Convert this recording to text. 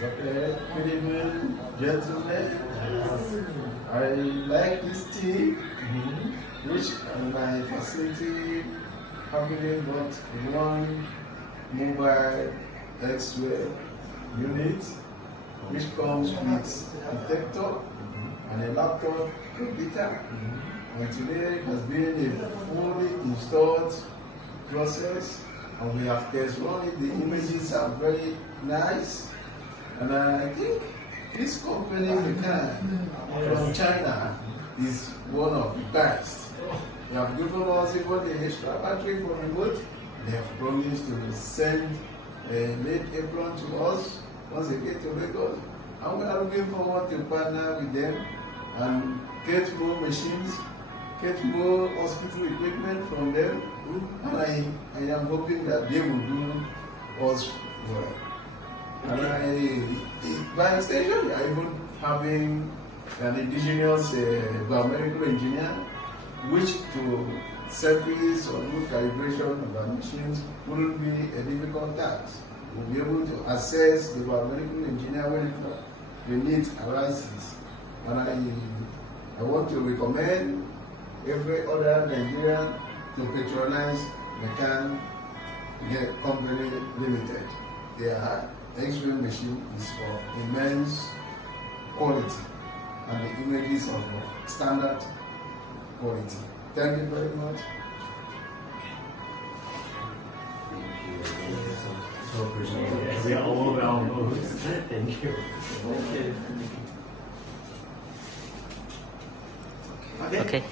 Okay, good evening, gentlemen. I like this team, which my facility having got one mobile X-ray unit, which comes with a detector and a laptop computer. And today has been a fully installed process, and we have test run it. The images are very nice. And I think this company, MeCan, from China, is one of the best. They have given us even the extra battery for remote. They have promised to send a late apron to us once they get to Lagos. And we are looking forward to partner with them and get more machines, get more hospital equipment from them. And I am hoping that they will do us well. And by extension, we are even having an indigenous biomedical engineer, which to service or do calibration of our machines wouldn't be a difficult task. We'll be able to assess the biomedical engineer when the need arises. And I want to recommend every other Nigerian to patronize MeCan Company Limited. Their X-ray machine is of immense quality, and the images of standard quality. Thank you very much. So appreciate it. We are all about those. Thank you. Okay.